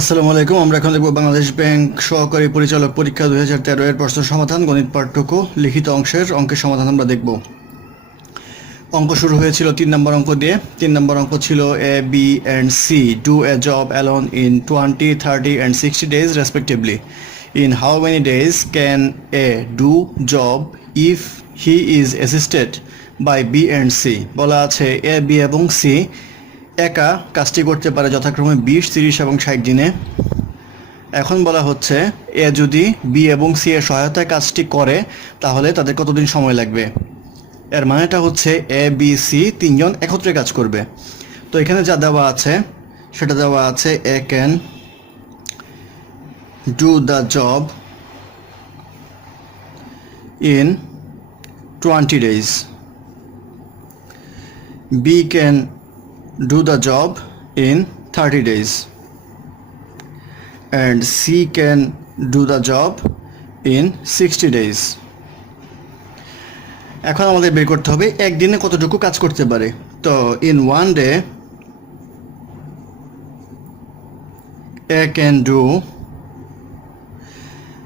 আসসালামু আলাইকুম। আমরা এখন দেখব বাংলাদেশ ব্যাংক সহকারী পরিচালক পরীক্ষা 2013 এর প্রশ্ন সমাধান, গণিত পাঠটুকু, লিখিত অঙ্কের সমাধান আমরা দেখব। অঙ্ক শুরু হয়েছিল 3 নম্বর অঙ্ক দিয়ে। 3 নম্বর অঙ্ক ছিল A, B and C do a job alone in 20, 30 and 60 days respectively. In how many days can A do job if he is assisted by B and C? বলা আছে এ, বি এবং সি একা কাজটি করতে পারে যথাক্রমে 20, 30 এবং 60 দিনে। এখন বলা হচ্ছে এ যদি বি এবং সি এর সহায়তায় কাজটি করে তাহলে তাদের কতদিন সময় লাগবে। এর মানেটা হচ্ছে এ, বি, সি তিনজন একত্রে কাজ করবে। তো এখানে যা দেওয়া আছে সেটা দেওয়া আছে A can do the job in 20 days, B can do the job in 30 days, and C can do the job in 60 days. এখন আমাদের বের করতে হবে একদিনে কতটুকু কাজ করতে পারে। তো in one day A can do,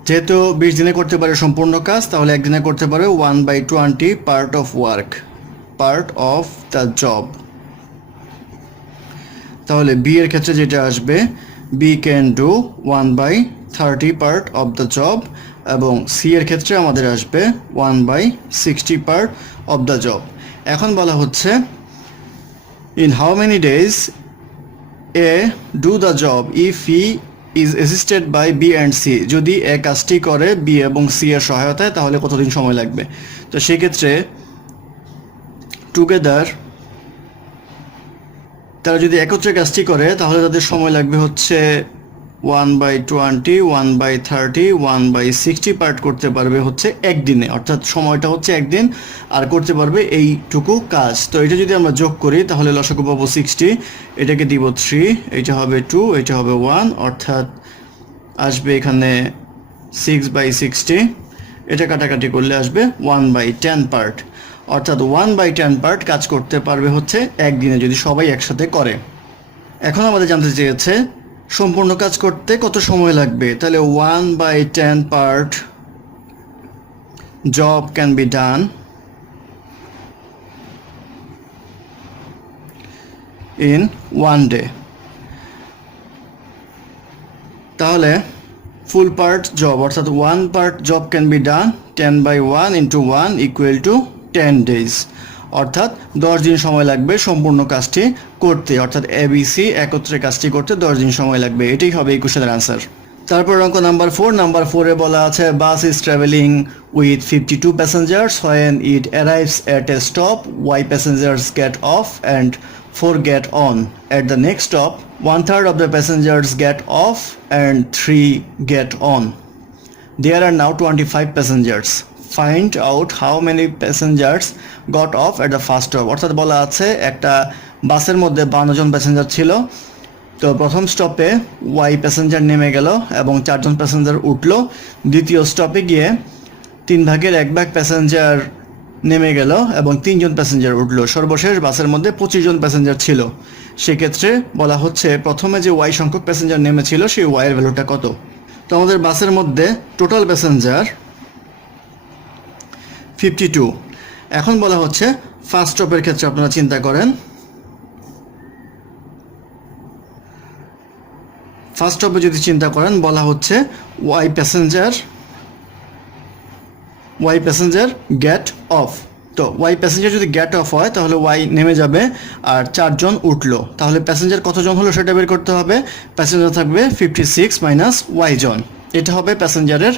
যেহেতু 20 দিনে করতে পারে সম্পূর্ণ কাজ, তাহলে একদিনে করতে পারে 1/20 part of work, part of the job। তাহলে বি এর ক্ষেত্রে যেটা আসবে B can do 1/30 part of the job, এবং সি এর ক্ষেত্রে আমাদের আসবে 1/60 পার্ট অফ দ্য জব। এখন বলা হচ্ছে in how many days A do the job if he is assisted by B and C, যদি এ কাজটি করে বি এবং সি এর সহায়তায় তাহলে কতদিন সময় লাগবে। তো সেক্ষেত্রে টুগেদার তারা যদি একত্রে কাজটি করে তাহলে তাদের সময় লাগবে হচ্ছে 1/20, 1/30, 1/60 পার্ট করতে পারবে হচ্ছে একদিনে, অর্থাৎ সময়টা হচ্ছে একদিন, আর করতে পারবে এইটুকু কাজ। তো এটা যদি আমরা যোগ করি তাহলে লসাগু পাবো 60, এটাকে দিব 3, এটা হবে 2, এটা হবে 1, অর্থাৎ আসবে এখানে 6/60, এটা কাটাকাটি করলে আসবে 1/10 পার্ট, অর্থাৎ 1/10 পার্ট কাজ করতে পারবে হচ্ছে একদিনে যদি সবাই একসাথে করে। এখন আমাদের জানতে চেয়েছে সম্পূর্ণ কাজ করতে কত সময় লাগবে। তাহলে 1/10 part job can be done in 1 day। তাহলে ফুল পার্ট জব অর্থাৎ 1 part job can be done 10/1 into 1 equal to 10 days, অর্থাৎ 10 দিন সময় লাগবে সম্পূর্ণ কাজটি করতে, অর্থাৎ এবিসি একত্রে কাজটি করতে 10 দিন সময় লাগবে। এটাই হবে এই কোশ্চেনের আনসার। তারপর অঙ্ক নাম্বার 4। নাম্বার 4-এ বলা আছে bus is travelling with 52 passengers when it arrives at a stop, y passengers get off and 4 get on. At the next stop 1/3 of the passengers get off and 3 get on. There are now 25 passengers. Find out how many passengers got off at the first stop. অর্থাৎ বলা আছে একটা বাসের মধ্যে 52 জন passenger ছিল। তো প্রথম স্টপে Y passenger নেমে গেল এবং 4 জন প্যাসেঞ্জার উঠলো। দ্বিতীয় স্টপে গিয়ে 3 ভাগের 1 ভাগ প্যাসেঞ্জার নেমে গেল এবং 3 জন প্যাসেঞ্জার উঠলো। সর্বশেষ বাসের মধ্যে 25 জন প্যাসেঞ্জার ছিল। সেক্ষেত্রে বলা হচ্ছে প্রথমে যে ওয়াই সংখ্যক প্যাসেঞ্জার নেমেছিল সেই ওয়াইয়ের ভ্যালুটা কত। তো আমাদের বাসের মধ্যে টোটাল প্যাসেঞ্জার 52। এখন বলা হচ্ছে ফার্স্ট স্টপের ক্ষেত্রে আপনারা চিন্তা করেন, ফার্স্ট স্টপে যদি চিন্তা করেন বলা হচ্ছে ওয়াই প্যাসেঞ্জার গেট অফ। তো ওয়াই প্যাসেঞ্জার যদি গেট অফ হয় তাহলে ওয়াই নেমে যাবে আর 4 জন উঠলো, তাহলে প্যাসেঞ্জার কতজন হলো সেটা বের করতে হবে। প্যাসেঞ্জার থাকবে 56 মাইনাস ওয়াই জন, এটা হবে প্যাসেঞ্জারের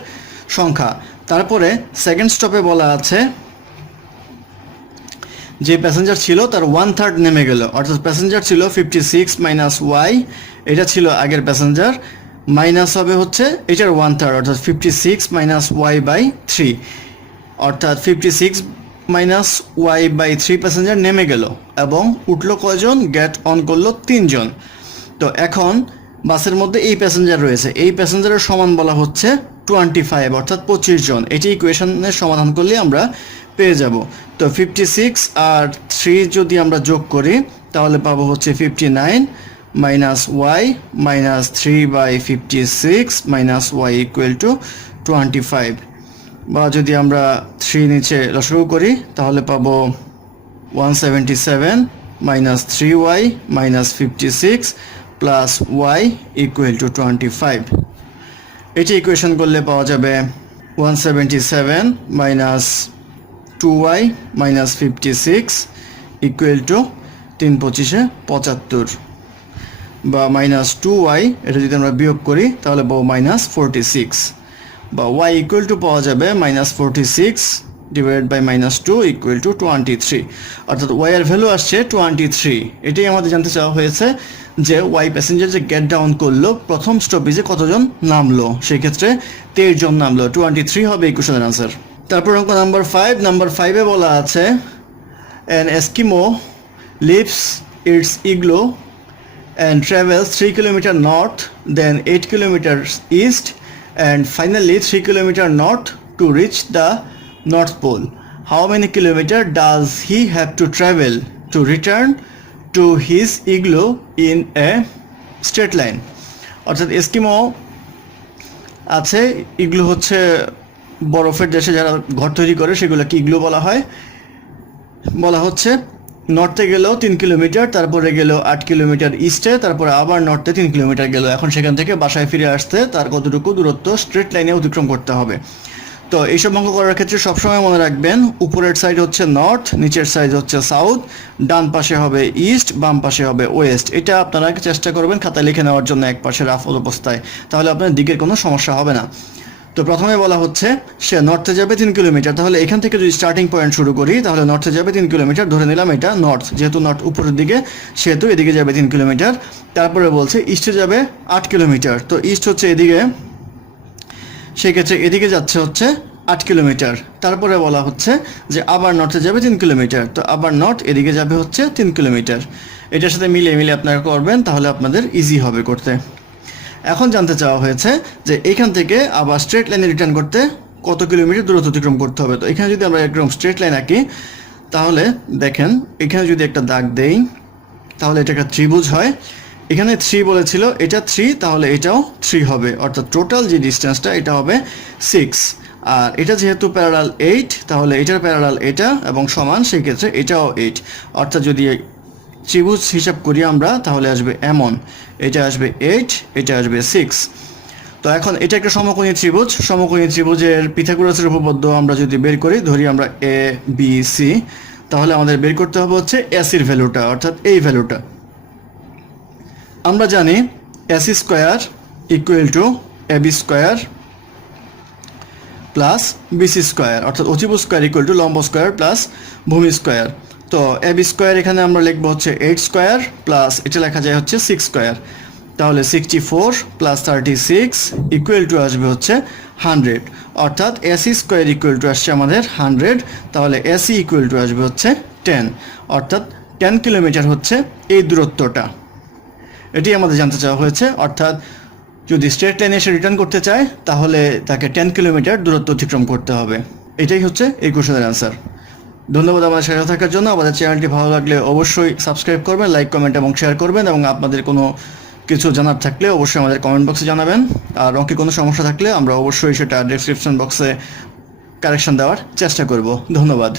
সংখ্যা। তারপরে সেকেন্ড স্টপে বলা আছে যে প্যাসেঞ্জার ছিল তার 1/3 নেমে গেল, অর্থাৎ প্যাসেঞ্জার ছিল 56 মাইনাস ওয়াই, এটা ছিল আগের প্যাসেঞ্জার, মাইনাস হবে হচ্ছে এটার 1/3 অর্থাৎ 56 মাইনাস ওয়াই বাই 3, অর্থাৎ 56 মাইনাস ওয়াই বাই 3 প্যাসেঞ্জার নেমে গেল এবং উঠলো কয়জন, গেট অন করলো 3 জন। তো এখন বাসের মধ্যে এই প্যাসেঞ্জার রয়েছে, এই প্যাসেঞ্জারের সমান বলা হচ্ছে 25 অর্থাৎ 25 জন। এটি ইকুয়েশনের সমাধান করলে আমরা পেয়ে যাব। তো 56 আর 3 যদি আমরা যোগ করি তাহলে পাবো হচ্ছে 59 minus y minus 3 by 56 minus y equal to 25 বা যদি আমরা 3 নিচে লসাগু করি তাহলে পাবো 177 minus 3y minus 56 plus y equal to 25 এটি ইকুয়েশন করলে পাওয়া যাবে 177 minus 2y minus 56 equal to 3 25 75 বা minus 2y এটা যদি আমরা বিয়োগ করি তাহলে পাবো minus 46 বা y equal to পাওয়া যাবে minus 46 divided by minus 2 equal to 23 অর্থাৎ y এর ভ্যালু আসছে 23 এটাই আমাদের জানতে চাওয়া হয়েছে যে y প্যাসেঞ্জার যে গেট ডাউন করলো প্রথম স্টপেজে কতজন নামলো সেই ক্ষেত্রে 23 জন নামলো 23 হবে এই কোশ্চেনের आंसर তারপর অঙ্ক নাম্বার 5 এ বলা আছে an Eskimo leaves its igloo and travels 3 km north then 8 km east and finally 3 km north to reach the North Pole. How many kilometers does he have to travel to return to his igloo in a straight line? অর্থাৎ Eskimo আছে igloo হচ্ছে বরফের দেশে যারা ঘর তৈরি করে সেগুলোকে ইগলু বলা হচ্ছে নর্থে গেল 3 কিলোমিটার তারপরে গেল 8 কিলোমিটার ইস্টে তারপরে আবার নর্থে 3 কিলোমিটার গেল এখন সেখান থেকে বাসায় ফিরে আসতে তার কতটুকু দূরত্ব স্ট্রেট লাইনে অতিক্রম করতে হবে তো এইসব অঙ্ক করার ক্ষেত্রে সবসময় মনে রাখবেন উপরের সাইড হচ্ছে নর্থ নিচের সাইড হচ্ছে সাউথ ডান পাশে হবে ইস্ট বাম পাশে হবে ওয়েস্ট এটা আপনারা চেষ্টা করবেন খাতায় লিখে নেওয়ার জন্য এক পাশে রাফ অবস্থায় তাহলে আপনার দিকের কোনো সমস্যা হবে না তো প্রথমে বলা হচ্ছে সে নর্থে যাবে 3 কিলোমিটার তাহলে এখান থেকে যদি স্টার্টিং পয়েন্ট শুরু করি তাহলে নর্থে যাবে 3 কিলোমিটার ধরে নিলাম এটা নর্থ যেহেতু নর্থ উপরের দিকে সেহেতু এদিকে যাবে 3 কিলোমিটার তারপরে বলছে ইস্টে যাবে 8 কিলোমিটার তো ইস্ট হচ্ছে এদিকে সেক্ষেত্রে এদিকে যাচ্ছে হচ্ছে 8 কিলোমিটার তারপরে বলা হচ্ছে যে আবার নর্থে যাবে 3 কিলোমিটার তো আবার নর্থ এদিকে যাবে হচ্ছে 3 কিলোমিটার এটার সাথে মিলিয়ে আপনারা করবেন তাহলে আপনাদের ইজি হবে করতে এখন জানতে চাওয়া হয়েছে যে এখান থেকে আবার স্ট্রেট লাইনে রিটার্ন করতে কত কিলোমিটার দূরত্ব অতিক্রম করতে হবে তো এখানে যদি আমরা একদম স্ট্রেট লাইন আঁকি তাহলে দেখেন এখানে যদি একটা দাগ দেই তাহলে এটা একটা ত্রিভুজ হয় এখানে 3 বলেছিল এটা 3 তাহলে এটাও 3 হবে অর্থাৎ টোটাল যে ডিসটেন্সটা এটা হবে 6 আর এটা যেহেতু প্যারালাল 8 তাহলে এটার প্যারালাল এটা এবং সমান সেই ক্ষেত্রে এটাও 8 অর্থাৎ যদি ত্রিভুজ হিসাব করি আমরা তাহলে আসবে এমন এটা আসবে 8 এটা আসবে 6 তো এখন এটা একটা সমকোণী ত্রিভুজের পিথাগোরাসের উপপাদ্য আমরা যদি বের করি ধরি আমরা এ বি সি তাহলে আমাদের বের করতে হবে হচ্ছে এসির ভ্যালুটা অর্থাৎ এই ভ্যালুটা আমরা জানি AC square equal to AB square plus BC square অর্থাৎ অতিভুজ স্কয়ার ইকুয়াল টু লম্ব স্কয়ার প্লাস ভূমি স্কয়ার তো এবি স্কয়ার এখানে আমরা লিখব হচ্ছে 8 স্কয়ার প্লাস এটা লেখা যায় হচ্ছে 6 স্কয়ার তাহলে 64 প্লাস 36 ইকুয়াল টু আসবে হচ্ছে 100 অর্থাৎ এসি স্কয়ার ইকুয়াল টু আসছে আমাদের 100 তাহলে এসি ইকুয়াল টু আসবে হচ্ছে 10 অর্থাৎ 10 কিলোমিটার হচ্ছে এই দূরত্বটা এটি আমাদের জানতে চাওয়া হয়েছে অর্থাৎ যদি স্ট্রেট লাইনে এসে রিটার্ন করতে চায় তাহলে তাকে 10 কিলোমিটার দূরত্ব অতিক্রম করতে হবে এটাই হচ্ছে এই কোশ্চেনের आंसर ধন্যবাদ আমাদের সাথে থাকার জন্য আমাদের চ্যানেলটি ভালো লাগলে অবশ্যই সাবস্ক্রাইব করবেন লাইক কমেন্ট এবং শেয়ার করবেন এবং আপনাদের কোনো কিছু জানার থাকলে অবশ্যই আমাদের কমেন্ট বক্সে জানাবেন আর অঙ্কে কোনো সমস্যা থাকলে আমরা অবশ্যই সেটা ডেসক্রিপশন বক্সে কারেকশন দেওয়ার চেষ্টা করব ধন্যবাদ